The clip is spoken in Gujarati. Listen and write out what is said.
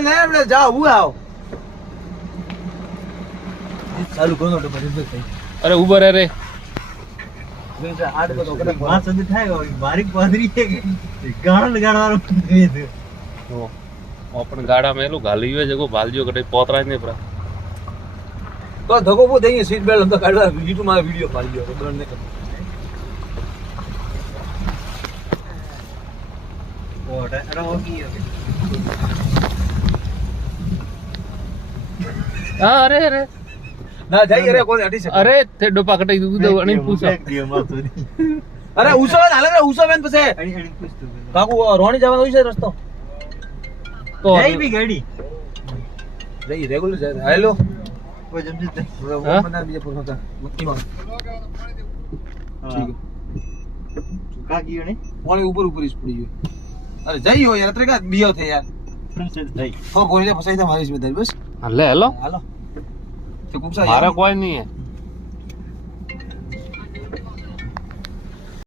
ને આપણે જાઓ હું આવ ચાલુ કરો તો પછી થઈ અરે ઉભર રે આડ તો કરે વાત સંધ થાય બારીક પાદરી છે કે ગાણ લગાડવાનું કીધું તો ઓપન ગાડા મેલું ગાલી હોય જગો ભાલજો કટે પોતરા ને પ્રા તો ધગો બો દઈએ સીટ બેલ્ટ અંદર કાઢવા યુટ્યુબ માં વિડિયો પાડી દો બરાબર ને ઓડા અરે ઓકી હા અરે અરે ના જાય અરે કોઈ અડી છે અરે તે ડોપા કટાઈ દીધું અને પૂછો અરે ઉસો હાલે રે ઉસો બેન પછી અડી પૂછતો કાકુ રોણી જવાનો હોય છે રસ્તો તો જઈ બી ગાડી જઈ રેગ્યુલર જાય હેલો કોઈ જમજી દે હા? બના બીજે પૂછો તા મક્કી માં ઠીક ચુકા ગયો ને પાણી ઉપર ઉપર જ પડી ગયો અરે જઈ હો યાર અત્રે કા બીયો થે યાર થઈ ફોર ગોળીને ફસાઈ દે મારી જ બસ હાલે હેલો હાલો તે કુકસા મારે કોઈ નહીં હે